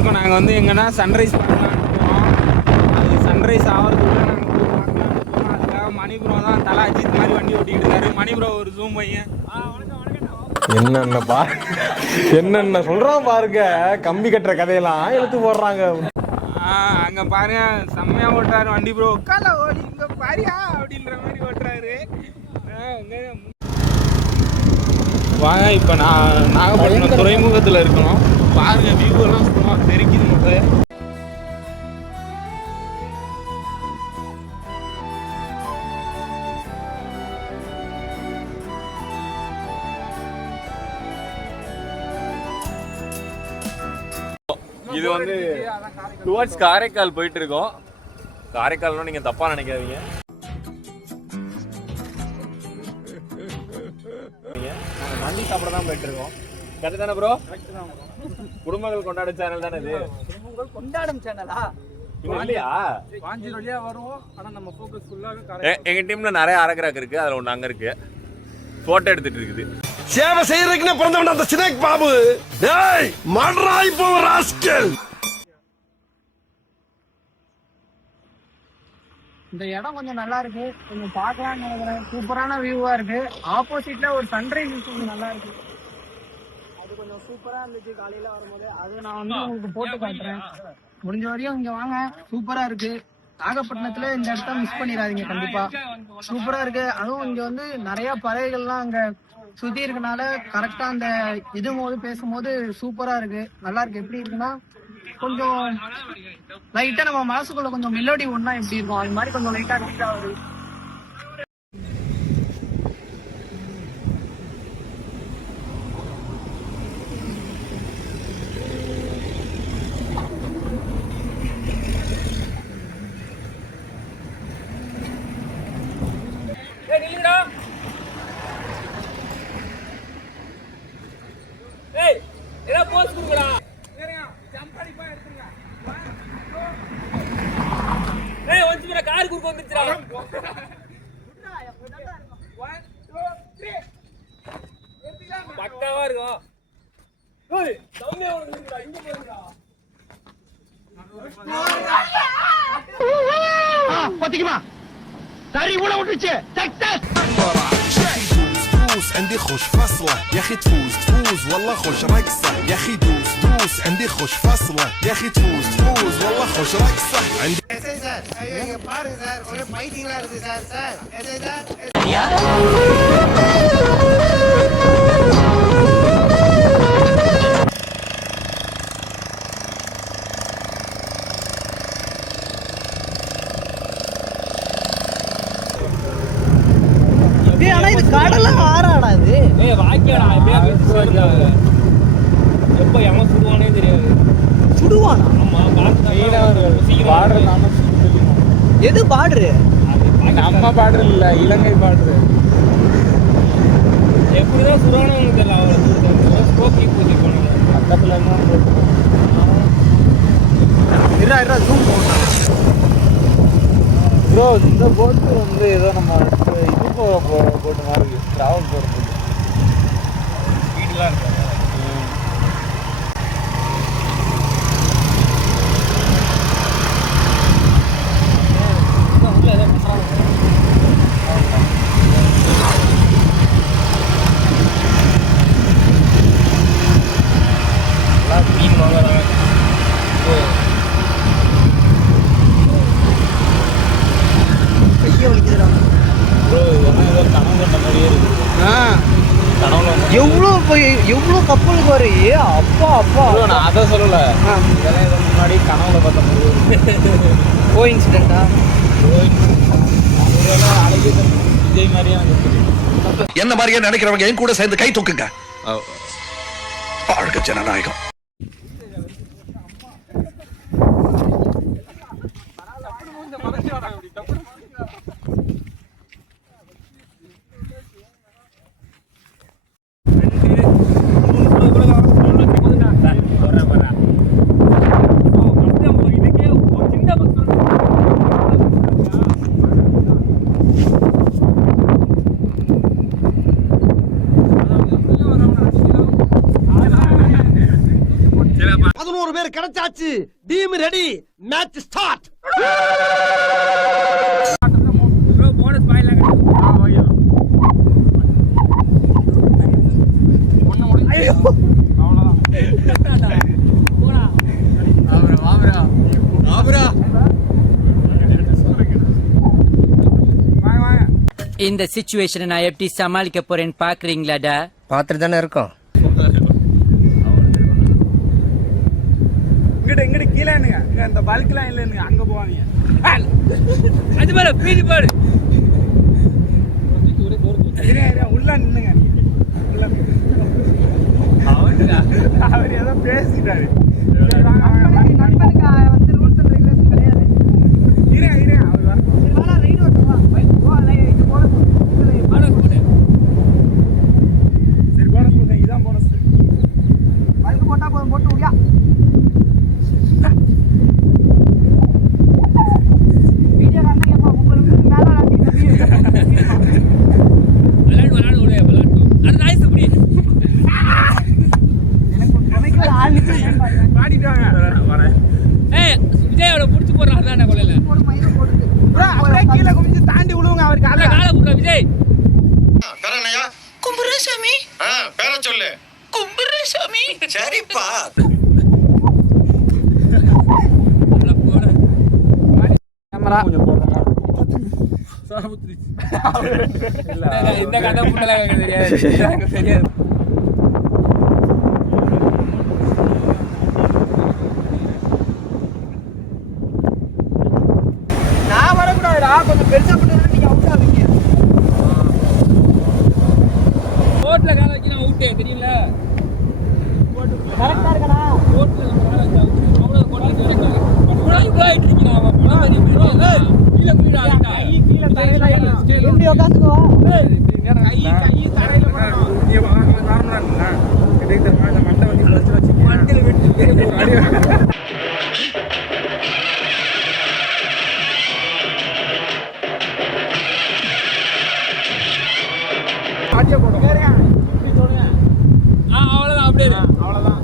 இப்போ நாங்கள் வந்து எங்கன்னா சன்ரைஸ் பார்க்கலான்னு போகிறோம். அது சன்ரைஸ் ஆகிறதுக்குள்ள நாங்கள் போய் பார்க்கலான்னு போகிறோம். அதுக்காக மணிபுரம் தான் தலை அஜித் மாதிரி வண்டி ஓட்டிக்கிட்டு இருக்காரு. மணிபுரம் ஒரு ஜூம் பையன். என்னென்ன சொல்றான் பாருங்க. கம்பி கட்டுற கதையெல்லாம் எடுத்து போடுறாங்க. அங்கே பாருங்க செம்மையா ஓட்டுறாரு வண்டி ப்ரோ. உட்கால ஓடி இங்கே பாரியா அப்படின்ற மாதிரி ஓட்டுறாரு. வாங்க இப்போ நாகப்பட்டினம் துறைமுகத்தில் இருக்கணும். பாருங்க வியூ எல்லாம் சும்மா தெரிக்குது மக்கள். இது வந்து டுவர்ட்ஸ் காரைக்கால் போயிட்டு இருக்கோம். காரைக்கால்னு நீங்க தப்பா நினைக்காதீங்க. நந்தி சாப்பிட தான் போயிட்டு இருக்கோம். கரெக்ட் தானே ப்ரோ? குடும்பங்கள் கொண்டாடும் சேனல் தானே இது? குடும்பங்கள் கொண்டாடும் சேனலா? இல்லையா? வாஞ்சி வழியா வருவோம். ஆனா நம்ம ஃபோக்கஸ் ஃபுல்லாவே எங்க டீம்ல நிறைய அரகராக் இருக்கு. அதுல ஒண்ணு அங்க இருக்கு. போட்டோ எடுத்துட்டு இருக்குது. சேவை செய்யறதுக்குன்னு பிறந்தவன் அந்த சினேக் பாபு. டேய் மட்ராய் போ ராஸ்கல். இந்த இடம் கொஞ்சம் நல்லா இருக்கு. கொஞ்சம் பார்க்கலாம்னு நினைக்கிறேன். சூப்பரான வியூவா இருக்கு. ஆப்போசிட்ல ஒரு சன்ரைஸ் கொஞ்சம் நல்லா இருக்கு. அது கொஞ்சம் சூப்பரா இருந்துச்சு காலையில வரும்போது. அது நான் வந்து உங்களுக்கு போட்டு காட்டுறேன். முடிஞ்ச வரையும் இங்க வாங்க. சூப்பரா இருக்கு. நாகப்பட்டினத்துல இந்த இடத்த மிஸ் பண்ணிடாதீங்க கண்டிப்பா. சூப்பரா இருக்கு. அதுவும் இங்க வந்து நிறைய பறவைகள்லாம் அங்க சுத்தி இருக்கனால கரெக்டா அந்த இதும்போது பேசும்போது சூப்பரா இருக்கு. நல்லா இருக்கு. எப்படி இருக்குன்னா கொஞ்சம் லைட்டா நம்ம மனசுக்குள்ள கொஞ்சம் மெலோடி ஒன்னா எப்படி இருக்கும் அது மாதிரி கொஞ்சம் லைட்டா ஃபீல் ஆகுது. பக்காவா இருக்கும். பாத்தீங்களா சரி உள்ள விட்டுச்சு. சக்சஸ். عندي خوش فصلة يا اخي تفوز والله خوش رقصة يا اخي دوس عندي خوش فصلة يا اخي تفوز والله خوش رقصة عندي பாரு சார் ஒரே பைத்தியங்களா இருக்கு சார். சார் ஆனா இது கடல ஆறாடா இது. வாக்கியாடா எப்ப எவன் சுடுவானே தெரியாது. சுடுவானா? எது பார்டரு? நம்ம பார்டர் இல்ல, இலங்கை பார்டர். எப்படிதான் சுடுவானு தெரியல. அவரை ஸ்கோப்பி பூஜை பண்ணுங்க பக்கத்துல இருடா ஜூம் போடணும் ப்ரோ. இந்த போட்டு வந்து ஏதோ நம்ம இது போட்டு மாதிரி இருக்கு. டிராவல் போகிறது ஸ்பீடெலாம் இருக்கு. மீன் வாங்குறாங்க. கையை வலிக்குதுடா ப்ரோ. இதெல்லாம் ஏதோ கனவு கண்ட மாதிரியே இருக்கு. எவ்வளோ கப்பலுக்கு வரு. அப்பா அப்பா ப்ரோ நான் அதை சொல்லலை. இதெல்லாம் ஏதோ முன்னாடி கனவுல பார்த்த மாதிரி கோ இன்சிடென்ட்டா? அழகிய விஜய் மாதிரியே எனக்கு தெரியும். என்ன மாதிரியே நினைக்கிறவங்க என் கூட சேர்ந்து கை தூக்குங்க. வாழ்க ஜனநாயகம். 11 பேர் கிடைச்சாச்சு. Team ready. Match start. Bonus பாயில ஐயோ அவ்வளவுதான். போடா ஆபரா இந்த சிச்சுவேஷனை நான் எப்படி சமாளிக்க போறேன்னு பாக்குறீங்களாடா? பார்த்துட்டு தானே இருக்கோம். இங்கிட்ட கீழே என்னங்க இந்த பல்க்லாம் இல்லைங்க, அங்க போவாங்க. அது பாரு பீடி பாரு உள்ள நின்னுங்க. அவர் ஏதோ பேசிட்டாரு. நண்பனுக்கு வந்து ரூல்ஸ் அண்ட் ரெகுலேஷன் கிடையாது. அவர் வரணும். ரைடு வரட்டுமா? இது போல சரி போனஸ் போடுங்க, இதான் போனஸ். பல்கு போட்டா போதும், போட்டு விடியா. வீடியோ காரணம் கேட்பா 30 நிமிஷத்துக்கு மேல விஜயோட புடிச்சு போடுறான் கொள்ளையில போடு மயிரை போடுது. அப்படியே கீழே குமிஞ்சு தாண்டி விழுவுங்க. அவர் காலை போடுற விஜய். பேரனையா? கும்புரசாமி. பேர சொல்லு. கும்புரசாமி. சரிப்பா. கேமரா கொஞ்சம் போடுறோம். இந்த கதை புட்டல தெரியாது. நான் வரக்கூடாதுடா, கொஞ்சம் பெருசா போட்டு நீங்க அவுட் ஆவீங்க. கோட்ல கால வச்சு நான் அவுட்டே தெரியல. கரெக்டா இருக்கடா. கோட்ல கால வச்சு அவ்வளவு கோட்ல போயிட்டு இருக்கீங்க. அவன் போனா கீழ குடிடா கீழ தரையில எப்படி உட்காந்துக்கோ. கை தரையில போடணும். நீ வாங்கறானே கிடைக்கிற மாதிரி மண்டை வந்து பிரச்சனை வச்சுக்க. மண்டையில வெட்டி ஒரு அடி. ஆடியோ போடுங்க. இப்படி சொல்லுங்க. அவ்வளவுதான் அப்படியே அவ்வளவுதான்.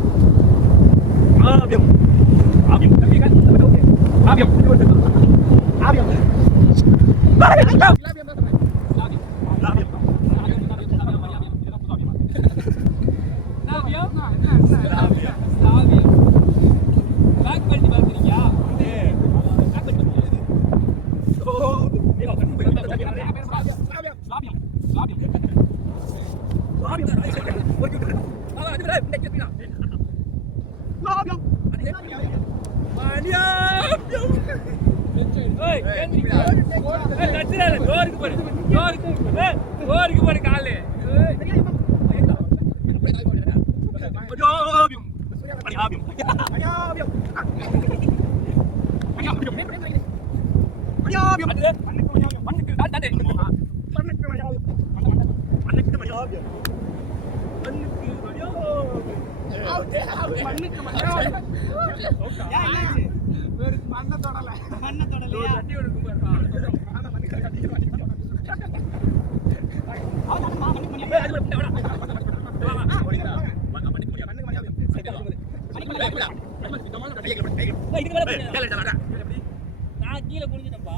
நான் கீழே குடிஞ்சிட்டேன்ப்பா.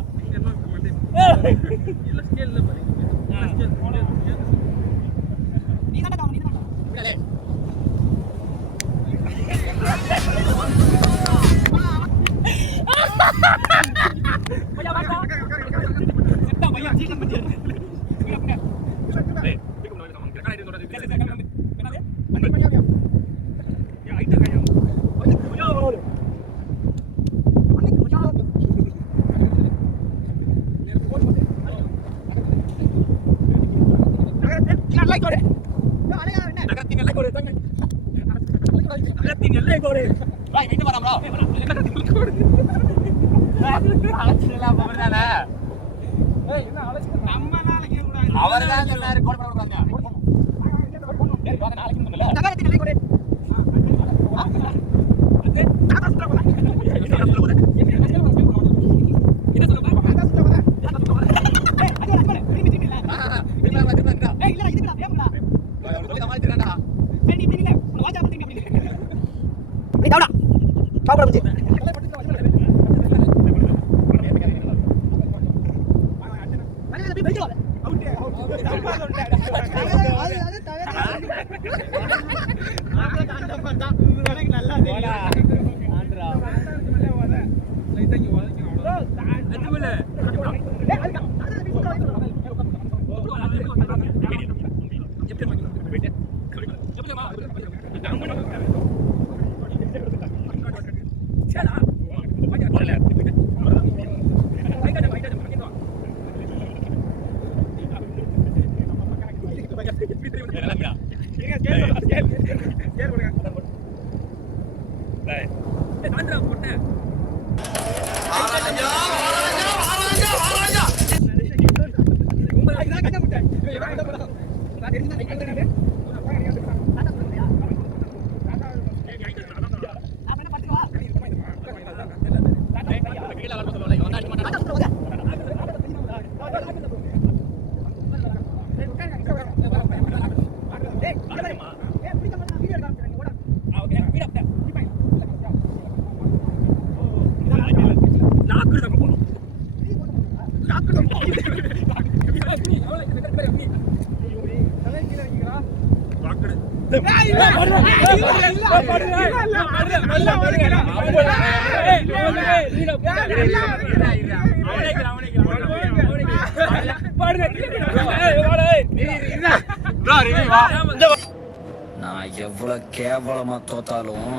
நான் எவ்வளவு கேவலமா தோத்தாலும்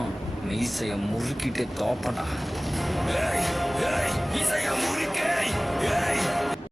மீசைய முறுக்கிட்டு தோப்படா.